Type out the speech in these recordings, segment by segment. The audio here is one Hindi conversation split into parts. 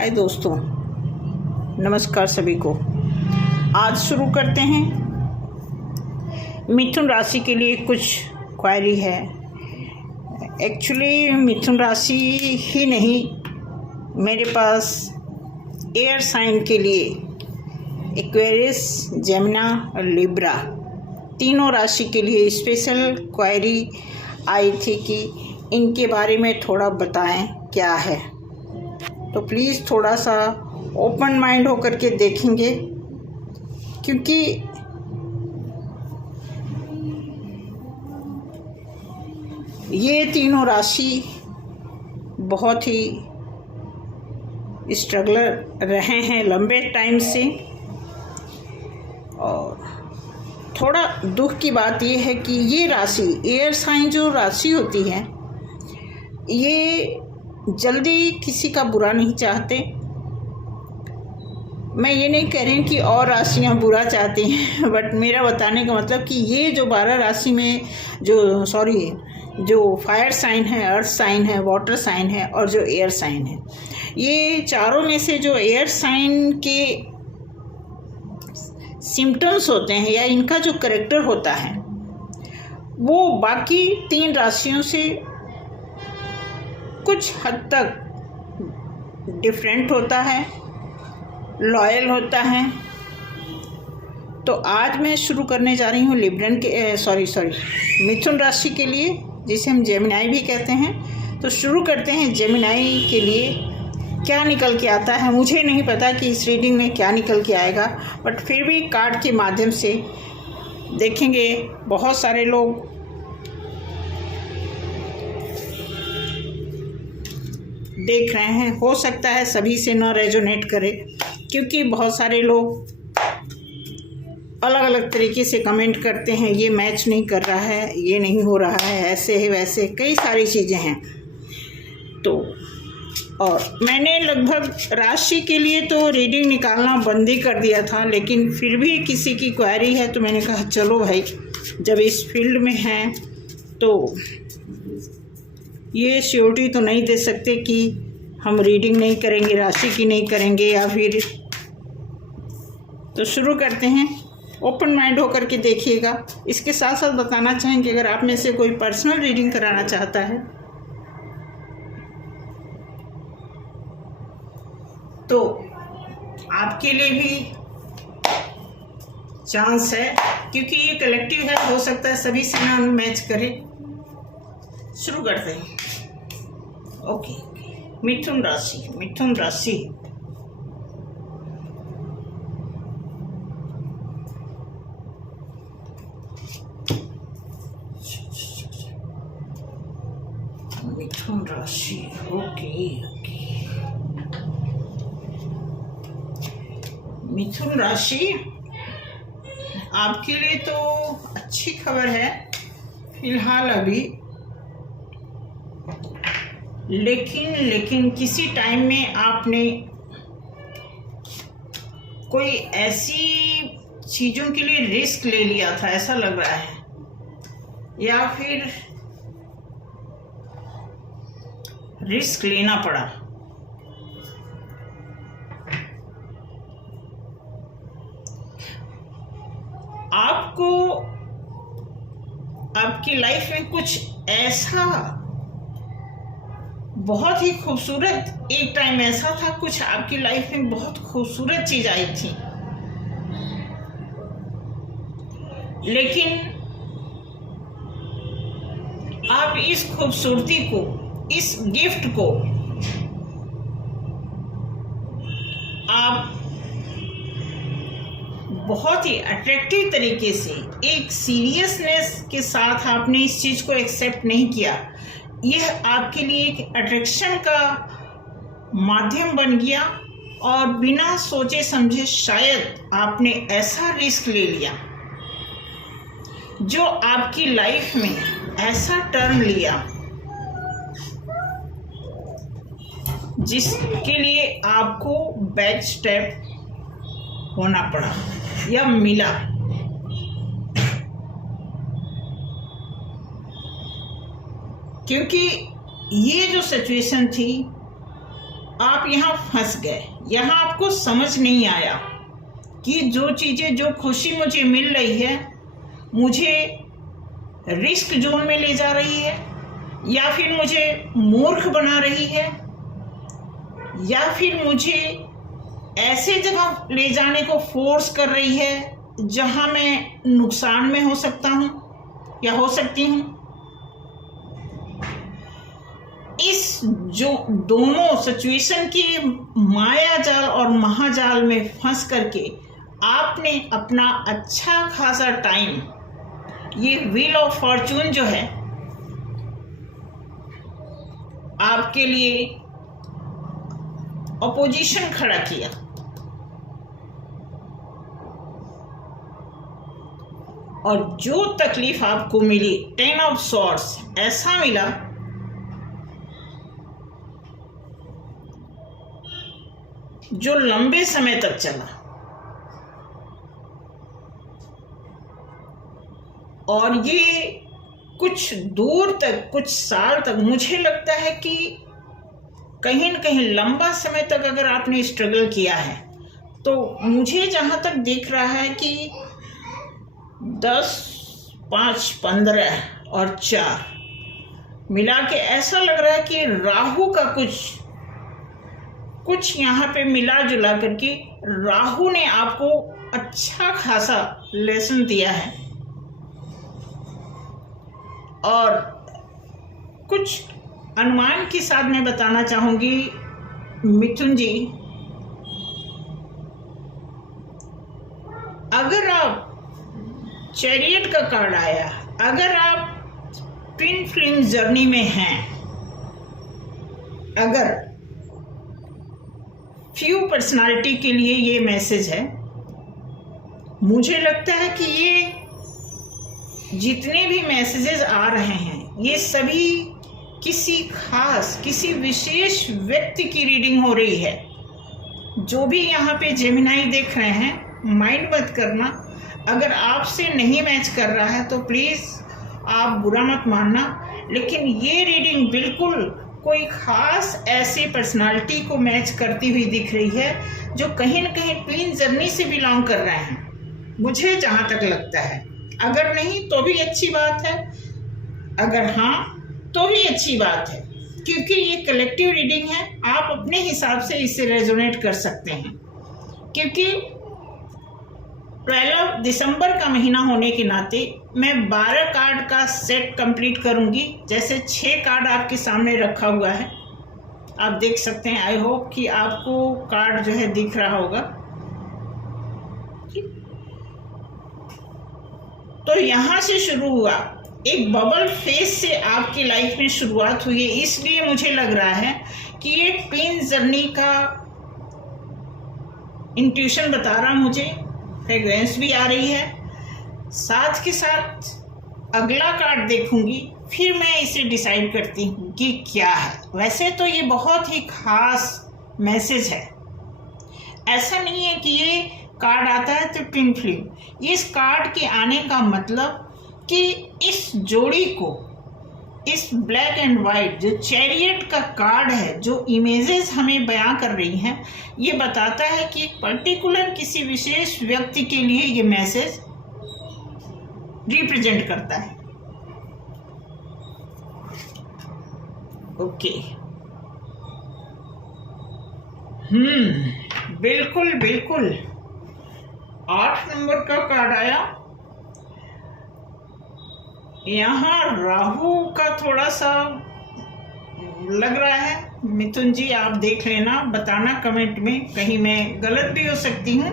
हाय दोस्तों, नमस्कार सभी को। आज शुरू करते हैं। मिथुन राशि के लिए कुछ क्वेरी है। एक्चुअली मिथुन राशि ही नहीं, मेरे पास एयर साइन के लिए एक्वेरियस, जेमिनी और लिब्रा तीनों राशि के लिए स्पेशल क्वेरी आई थी कि इनके बारे में थोड़ा बताएं क्या है। तो प्लीज़ थोड़ा सा ओपन माइंड होकर के देखेंगे, क्योंकि ये तीनों राशि बहुत ही स्ट्रगलर रहे हैं लंबे टाइम से। और थोड़ा दुख की बात ये है कि ये राशि, एयर साइन जो राशि होती है, ये जल्दी किसी का बुरा नहीं चाहते। मैं ये नहीं कह रही कि और राशियाँ बुरा चाहती हैं, बट मेरा बताने का मतलब कि ये जो 12 राशि में जो फायर साइन है, अर्थ साइन है, वाटर साइन है और जो एयर साइन है, ये चारों में से जो एयर साइन के सिम्टम्स होते हैं या इनका जो करेक्टर होता है वो बाकी 3 राशियों से कुछ हद तक डिफरेंट होता है, लॉयल होता है। तो आज मैं शुरू करने जा रही हूँ मिथुन राशि के लिए, जिसे हम जेमिनी भी कहते हैं। तो शुरू करते हैं जेमिनी के लिए क्या निकल के आता है। मुझे नहीं पता कि इस रीडिंग में क्या निकल के आएगा, बट फिर भी कार्ड के माध्यम से देखेंगे। बहुत सारे लोग देख रहे हैं, हो सकता है सभी से न रेजोनेट करे, क्योंकि बहुत सारे लोग अलग अलग तरीके से कमेंट करते हैं, ये मैच नहीं कर रहा है, ये नहीं हो रहा है, ऐसे है वैसे, कई सारी चीज़ें हैं। तो और मैंने लगभग राशि के लिए तो रीडिंग निकालना बंद ही कर दिया था, लेकिन फिर भी किसी की क्वेरी है तो मैंने कहा चलो भाई, जब इस फील्ड में हैं तो ये श्योरिटी तो नहीं दे सकते कि हम रीडिंग नहीं करेंगे, राशि की नहीं करेंगे या फिर। तो शुरू करते हैं। ओपन माइंड होकर के देखिएगा। इसके साथ साथ बताना चाहेंगे, अगर आप में से कोई पर्सनल रीडिंग कराना चाहता है तो आपके लिए भी चांस है, क्योंकि ये कलेक्टिव है, हो सकता है सभी से ना मैच करे। शुरू करते हैं। ओके, मिथुन राशि। मिथुन राशि, ओके। मिथुन राशि आपके लिए तो अच्छी खबर है फिलहाल अभी, लेकिन किसी टाइम में आपने कोई ऐसी चीज़ों के लिए रिस्क ले लिया था, ऐसा लग रहा है, या फिर रिस्क लेना पड़ा। आपको आपकी लाइफ में कुछ ऐसा बहुत ही खूबसूरत, एक टाइम ऐसा था, कुछ आपकी लाइफ में बहुत खूबसूरत चीज आई थी, लेकिन आप इस खूबसूरती को, इस गिफ्ट को आप बहुत ही अट्रैक्टिव तरीके से, एक सीरियसनेस के साथ आपने इस चीज को एक्सेप्ट नहीं किया। यह आपके लिए एक अट्रैक्शन का माध्यम बन गया और बिना सोचे समझे शायद आपने ऐसा रिस्क ले लिया जो आपकी लाइफ में ऐसा टर्न लिया जिसके लिए आपको बैक स्टेप होना पड़ा या मिला। क्योंकि ये जो सिचुएशन थी आप यहाँ फंस गए, यहाँ आपको समझ नहीं आया कि जो चीज़ें, जो खुशी मुझे मिल रही है, मुझे रिस्क जोन में ले जा रही है, या फिर मुझे मूर्ख बना रही है, या फिर मुझे ऐसे जगह ले जाने को फोर्स कर रही है जहां मैं नुकसान में हो सकता हूं या हो सकती हूं। इस जो दोनों सिचुएशन के माया जाल और महाजाल में फंस करके आपने अपना अच्छा खासा टाइम, ये व्हील ऑफ फॉर्चून जो है, आपके लिए अपोजिशन खड़ा किया, और जो तकलीफ आपको मिली, 10 ऑफ सॉर्ड्स ऐसा मिला जो लंबे समय तक चला, और ये कुछ दूर तक, कुछ साल तक, मुझे लगता है कि कहीं न कहीं लंबा समय तक अगर आपने स्ट्रगल किया है, तो मुझे जहाँ तक दिख रहा है कि 10, 5, 15 और 4 मिला के ऐसा लग रहा है कि राहु का कुछ यहाँ पे मिला जुला करके राहु ने आपको अच्छा खासा लेसन दिया है। और कुछ अनुमान के साथ मैं बताना चाहूंगी मिथुन जी, अगर आप चैरियट का कार्ड आया, अगर आप ट्विन फ्लेम जर्नी में हैं, अगर फ्यू पर्सनालिटी के लिए ये मैसेज है, मुझे लगता है कि ये जितने भी मैसेजेस आ रहे हैं, ये सभी किसी खास, किसी विशेष व्यक्ति की रीडिंग हो रही है। जो भी यहाँ पे जेमिनाई देख रहे हैं, माइंड मत करना, अगर आपसे नहीं मैच कर रहा है तो प्लीज़ आप बुरा मत मानना, लेकिन ये रीडिंग बिल्कुल कोई खास ऐसी पर्सनालिटी को मैच करती हुई दिख रही है जो कहीं न कहीं ट्विन जर्नी से बिलोंग कर रहे हैं, मुझे जहाँ तक लगता है। अगर नहीं तो भी अच्छी बात है, अगर हाँ तो भी अच्छी बात है, क्योंकि ये कलेक्टिव रीडिंग है, आप अपने हिसाब से इससे रेजोनेट कर सकते हैं। क्योंकि 12 दिसंबर का महीना होने के नाते मैं 12 कार्ड का सेट कंप्लीट करूंगी। जैसे 6 कार्ड आपके सामने रखा हुआ है, आप देख सकते हैं। आई होप कि आपको कार्ड जो है दिख रहा होगा। तो यहाँ से शुरू हुआ, एक बबल फेस से आपकी लाइफ में शुरुआत हुई है, इसलिए मुझे लग रहा है कि ये ट्विन जर्नी का इंट्यूशन बता रहा मुझे, फ्रेग्रेंस भी आ रही है। साथ के साथ अगला कार्ड देखूंगी, फिर मैं इसे डिसाइड करती हूँ कि क्या है। वैसे तो ये बहुत ही खास मैसेज है, ऐसा नहीं है कि ये कार्ड आता है तो ट्विन फ्लेम। इस कार्ड के आने का मतलब कि इस जोड़ी को, इस ब्लैक एंड वाइट जो चैरियट का कार्ड है, जो इमेजेस हमें बयां कर रही हैं, ये बताता है कि पर्टिकुलर किसी विशेष व्यक्ति के लिए ये मैसेज रिप्रेजेंट करता है। ओके, बिल्कुल बिल्कुल 8 नंबर का कार्ड आया। यहाँ राहु का थोड़ा सा लग रहा है। मिथुन जी आप देख लेना, बताना कमेंट में, कहीं मैं गलत भी हो सकती हूँ।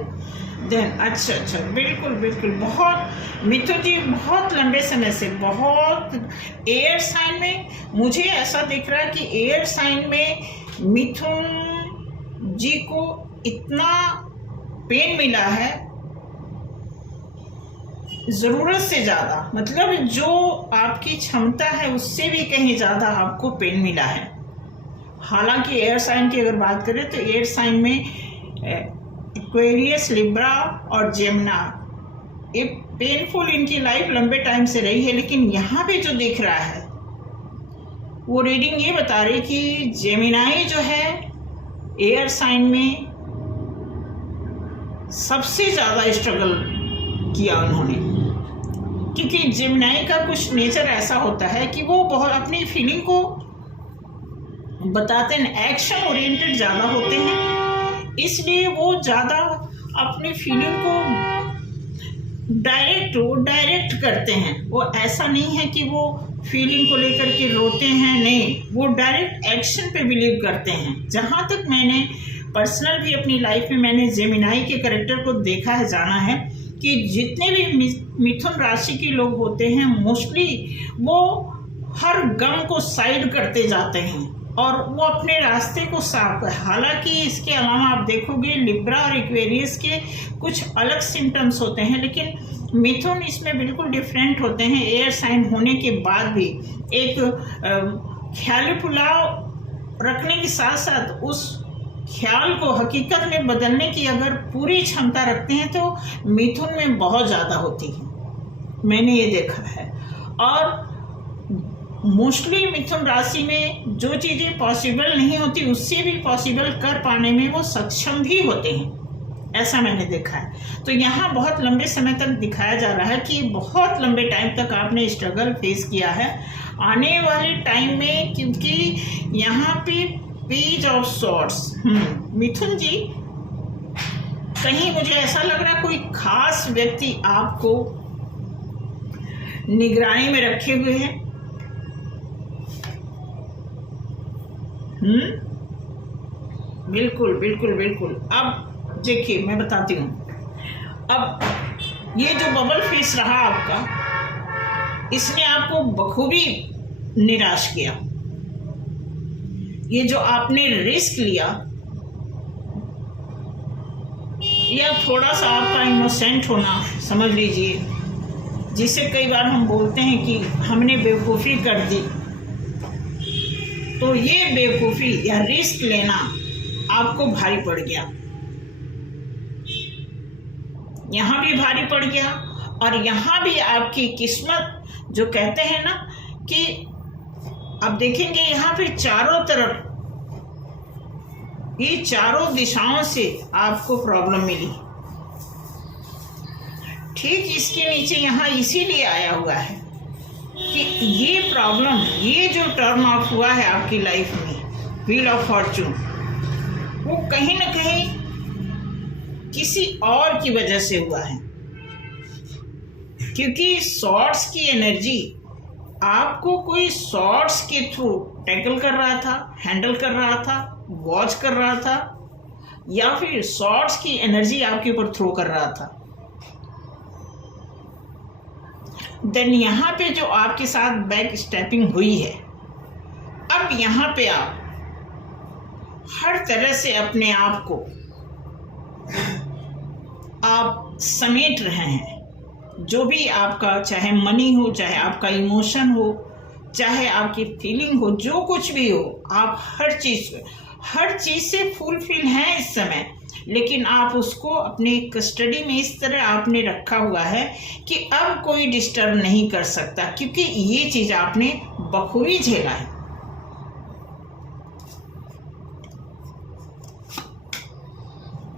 देन अच्छा बिल्कुल बिल्कुल, बहुत मिथुन जी बहुत लंबे समय से, बहुत एयर साइन में मुझे ऐसा दिख रहा है कि एयर साइन में मिथुन जी को इतना पेन मिला है, ज़रूरत से ज़्यादा, मतलब जो आपकी क्षमता है उससे भी कहीं ज़्यादा आपको पेन मिला है। हालांकि एयर साइन की अगर बात करें तो एयर साइन में एक्वेरियस, लिब्रा और जेमिना, एक पेनफुल इनकी लाइफ लंबे टाइम से रही है। लेकिन यहाँ पे जो दिख रहा है वो रीडिंग ये बता रही कि जेमिनाई जो है एयर साइन में सबसे ज़्यादा स्ट्रगल किया उन्होंने, क्योंकि जेमिनी का कुछ नेचर ऐसा होता है कि वो बहुत अपनी फीलिंग को बताते हैं, एक्शन ओरिएंटेड ज़्यादा होते हैं, इसलिए वो ज़्यादा अपनी फीलिंग को डायरेक्ट करते हैं। वो ऐसा नहीं है कि वो फीलिंग को लेकर के रोते हैं, नहीं, वो डायरेक्ट एक्शन पे बिलीव करते हैं। जहाँ तक मैंने पर्सनल भी अपनी लाइफ में मैंने जेमिनी के कैरेक्टर को देखा है, जाना है कि जितने भी मिथुन राशि के लोग होते हैं मोस्टली वो हर गम को साइड करते जाते हैं और वो अपने रास्ते को साफ। हालांकि इसके अलावा आप देखोगे लिब्रा और एक्वेरियस के कुछ अलग सिम्टम्स होते हैं, लेकिन मिथुन इसमें बिल्कुल डिफरेंट होते हैं। एयर साइन होने के बाद भी एक ख्याली पुलाव रखने के साथ साथ उस ख्याल को हकीकत में बदलने की अगर पूरी क्षमता रखते हैं तो मिथुन में बहुत ज़्यादा होती है, मैंने ये देखा है। और मोस्टली मिथुन राशि में जो चीज़ें पॉसिबल नहीं होती उससे भी पॉसिबल कर पाने में वो सक्षम भी होते हैं, ऐसा मैंने देखा है। तो यहाँ बहुत लंबे समय तक दिखाया जा रहा है कि बहुत लंबे टाइम तक आपने स्ट्रगल फेस किया है। आने वाले टाइम में, क्योंकि यहाँ पे पेज ऑफ सॉर्ड्स, मिथुन जी कहीं मुझे ऐसा लग रहा कोई खास व्यक्ति आपको निगरानी में रखे हुए हैं। बिल्कुल बिल्कुल बिल्कुल। अब देखिए मैं बताती हूँ, अब ये जो बबल फेस रहा आपका, इसने आपको बखूबी निराश किया। ये जो आपने रिस्क लिया या थोड़ा सा आपका इनोसेंट होना समझ लीजिए, जिसे कई बार हम बोलते हैं कि हमने बेवकूफ़ी कर दी, तो ये बेवकूफ़ी या रिस्क लेना आपको भारी पड़ गया, यहाँ भी भारी पड़ गया। और यहाँ भी आपकी किस्मत जो कहते हैं ना कि अब देखेंगे यहाँ पे चारों तरफ, ये चारों दिशाओं से आपको प्रॉब्लम मिली। ठीक इसके नीचे यहाँ इसीलिए आया हुआ है कि ये प्रॉब्लम, ये जो टर्न ऑफ हुआ है आपकी लाइफ में, व्हील ऑफ फॉर्चून, वो कहीं ना कहीं किसी और की वजह से हुआ है। क्योंकि सॉर्ड्स की एनर्जी आपको कोई सॉर्ड्स के थ्रू टैकल कर रहा था, हैंडल कर रहा था, वॉच कर रहा था, या फिर सॉर्ड्स की एनर्जी आपके ऊपर थ्रो कर रहा था। देन यहाँ पे जो आपके साथ बैक स्टेपिंग हुई है, अब यहाँ पे आप हर तरह से अपने आप को आप समेट रहे हैं। जो भी आपका, चाहे मनी हो, चाहे आपका इमोशन हो, चाहे आपकी फीलिंग हो, जो कुछ भी हो, आप हर चीज़ से फुलफिल हैं इस समय। लेकिन आप उसको अपने कस्टडी में इस तरह आपने रखा हुआ है कि अब कोई डिस्टर्ब नहीं कर सकता, क्योंकि ये चीज़ आपने बखूबी झेला है।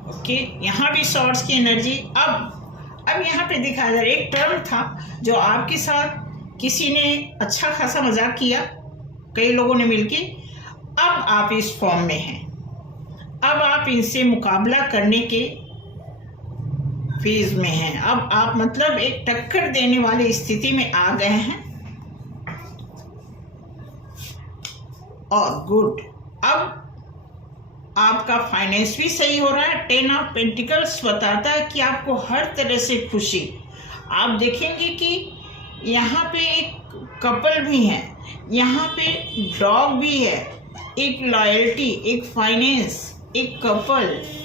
ओके, यहाँ भी सॉर्ड्स की एनर्जी। अब यहाँ पे दिखाया जा रहा है, एक टर्म था जो आपके साथ किसी ने अच्छा खासा मजाक किया, कई लोगों ने मिलके, अब आप इस फॉर्म में हैं। अब आप इनसे मुकाबला करने के फेज में हैं। अब आप मतलब एक टक्कर देने वाली स्थिति में आ गए हैं। और गुड, अब आपका फाइनेंस भी सही हो रहा है। 10 ऑफ पेंटिकल्स बताता है कि आपको हर तरह से खुशी। आप देखेंगे कि यहाँ पे एक कपल भी है, यहाँ पे डॉग भी है, एक लॉयल्टी, एक फाइनेंस, एक कपल,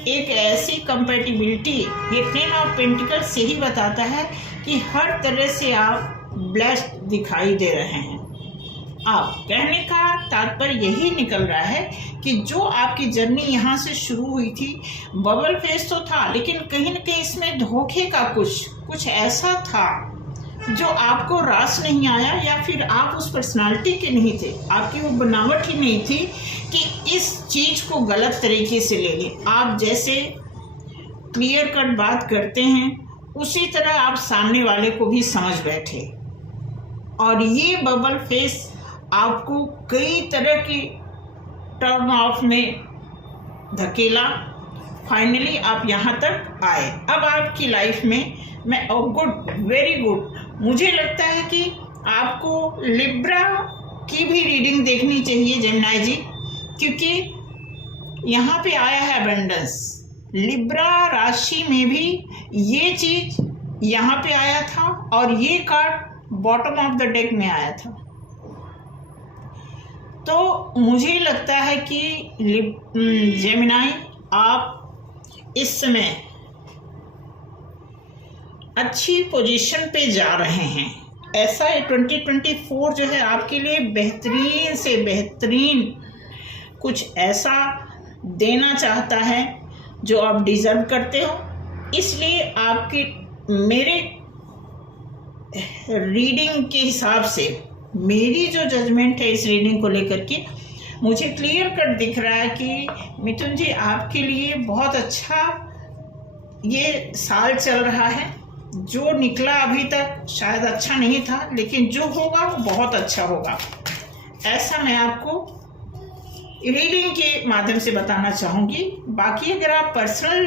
एक ऐसी कंपैटिबिलिटी। ये 10 ऑफ पेंटिकल्स यही बताता है कि हर तरह से आप ब्लेस्ड दिखाई दे रहे हैं। आप कहने का तात्पर्य यही निकल रहा है कि जो आपकी जर्नी यहाँ से शुरू हुई थी, बबल फेस तो था, लेकिन कहीं न कहीं इसमें धोखे का कुछ ऐसा था जो आपको रास नहीं आया, या फिर आप उस पर्सनालिटी के नहीं थे, आपकी वो बनावट ही नहीं थी कि इस चीज़ को गलत तरीके से ले लें। आप जैसे क्लियर कट बात करते हैं उसी तरह आप सामने वाले को भी समझ बैठे। और ये बबल फेस आपको कई तरह की टर्न ऑफ में धकेला, फाइनली आप यहाँ तक आए। अब आपकी लाइफ में मैं गुड, वेरी गुड, मुझे लगता है कि आपको लिब्रा की भी रीडिंग देखनी चाहिए जेमिनी जी, क्योंकि यहाँ पे आया है अबंडेंस। लिब्रा राशि में भी ये चीज यहाँ पे आया था और ये card bottom of the deck में आया था। तो मुझे लगता है कि जेमिनी आप इस समय अच्छी पोजीशन पे जा रहे हैं। ऐसा 2024 जो है आपके लिए बेहतरीन से बेहतरीन कुछ ऐसा देना चाहता है जो आप डिजर्व करते हो। इसलिए आपकी मेरे रीडिंग के हिसाब से मेरी जो जजमेंट है इस रीडिंग को लेकर के, मुझे क्लियर कट दिख रहा है कि मिथुन जी आपके लिए बहुत अच्छा ये साल चल रहा है। जो निकला अभी तक शायद अच्छा नहीं था, लेकिन जो होगा वो बहुत अच्छा होगा, ऐसा मैं आपको रीडिंग के माध्यम से बताना चाहूँगी। बाकी अगर आप पर्सनल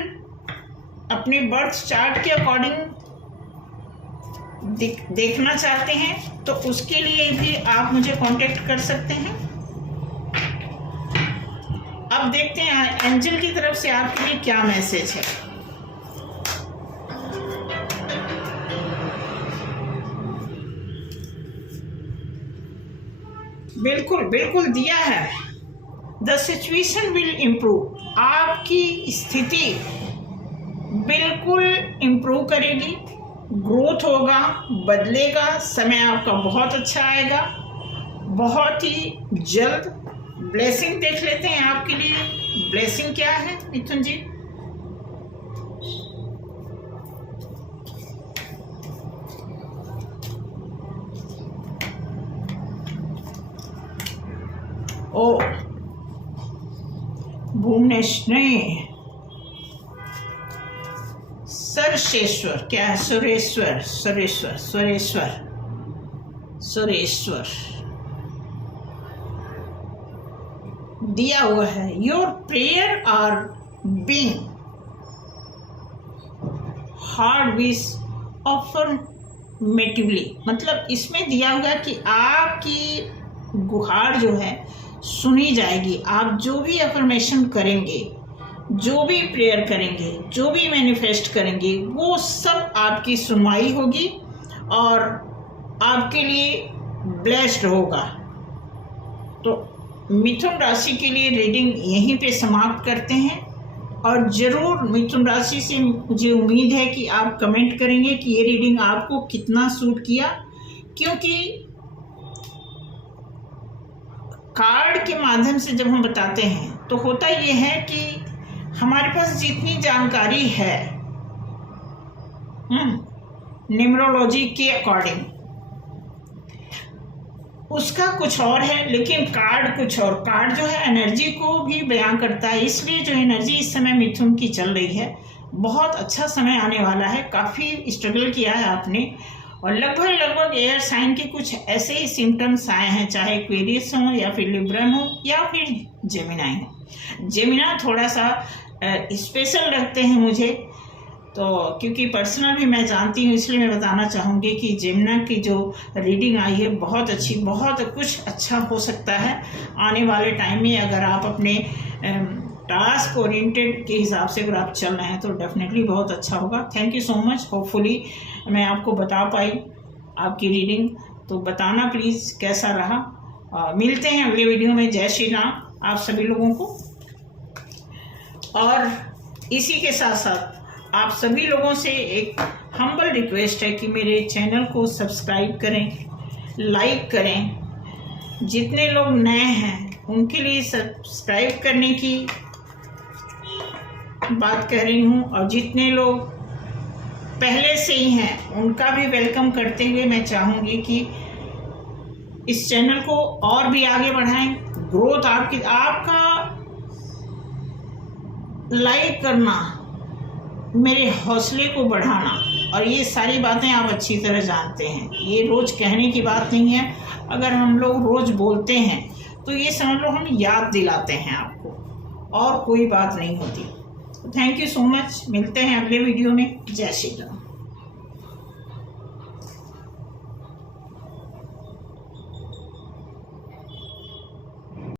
अपने बर्थ चार्ट के अकॉर्डिंग देखना चाहते हैं तो उसके लिए भी आप मुझे कांटेक्ट कर सकते हैं। अब देखते हैं एंजल की तरफ से आपके लिए क्या मैसेज है। बिल्कुल बिल्कुल दिया है। द सिचुएशन विल इम्प्रूव, आपकी स्थिति बिल्कुल इम्प्रूव करेगी, ग्रोथ होगा, बदलेगा, समय आपका बहुत अच्छा आएगा, बहुत ही जल्द। ब्लेसिंग देख लेते हैं आपके लिए। ब्लेसिंग क्या है मिथुन जी? ओ भुवनेश्वर, सरसेश्वर, क्या है? सुरेश्वर, सुरेश्वर, सुरेश्वर, सुरेश्वर दिया हुआ है। Your prayer are being heard wish affirmatively, मतलब इसमें दिया हुआ कि आपकी गुहार जो है सुनी जाएगी। आप जो भी अफर्मेशन करेंगे, जो भी प्रेयर करेंगे, जो भी मैनिफेस्ट करेंगे, वो सब आपकी सुनवाई होगी और आपके लिए ब्लेस्ड होगा। तो मिथुन राशि के लिए रीडिंग यहीं पे समाप्त करते हैं। और ज़रूर मिथुन राशि से मुझे उम्मीद है कि आप कमेंट करेंगे कि ये रीडिंग आपको कितना सूट किया, क्योंकि कार्ड के माध्यम से जब हम बताते हैं तो होता ये है कि हमारे पास जितनी जानकारी है न्यूमरोलॉजी के अकॉर्डिंग उसका कुछ और है, लेकिन कार्ड कुछ और। कार्ड जो है एनर्जी को भी बयां करता है। इसलिए जो एनर्जी इस समय मिथुन की चल रही है, बहुत अच्छा समय आने वाला है। काफ़ी स्ट्रगल किया है आपने और लगभग एयर साइन के कुछ ऐसे ही सिम्टम्स आए हैं, चाहे एक्वेरियस हो या फिर लिब्रन हो या फिर जेमिनी हो। जेमिनी थोड़ा सा स्पेशल लगते हैं मुझे, तो क्योंकि पर्सनल भी मैं जानती हूँ, इसलिए मैं बताना चाहूँगी कि जेमिनी की जो रीडिंग आई है बहुत अच्छी, बहुत कुछ अच्छा हो सकता है आने वाले टाइम में। अगर आप अपने टास्क ओरिएंटेड के हिसाब से अगर आप चल रहे हैं तो डेफिनेटली बहुत अच्छा होगा। Thank you so much. Hopefully मैं आपको बता पाई आपकी रीडिंग, तो बताना प्लीज़ कैसा रहा। मिलते हैं अगले वीडियो में। जय श्री राम आप सभी लोगों को। और इसी के साथ साथ आप सभी लोगों से एक हम्बल रिक्वेस्ट है कि मेरे चैनल को सब्सक्राइब करें, लाइक करें। जितने लोग नए हैं उनके लिए सब्सक्राइब करने की बात कर रही हूँ, और जितने लोग पहले से ही हैं उनका भी वेलकम करते हुए मैं चाहूँगी कि इस चैनल को और भी आगे बढ़ाएं, ग्रोथ, आपका लाइक करना, मेरे हौसले को बढ़ाना, और ये सारी बातें आप अच्छी तरह जानते हैं। ये रोज़ कहने की बात नहीं है। अगर हम लोग रोज़ बोलते हैं तो ये समझ लो हम याद दिलाते हैं आपको, और कोई बात नहीं होती। Thank you so much. मिलते हैं अगले वीडियो में। जय श्री राम।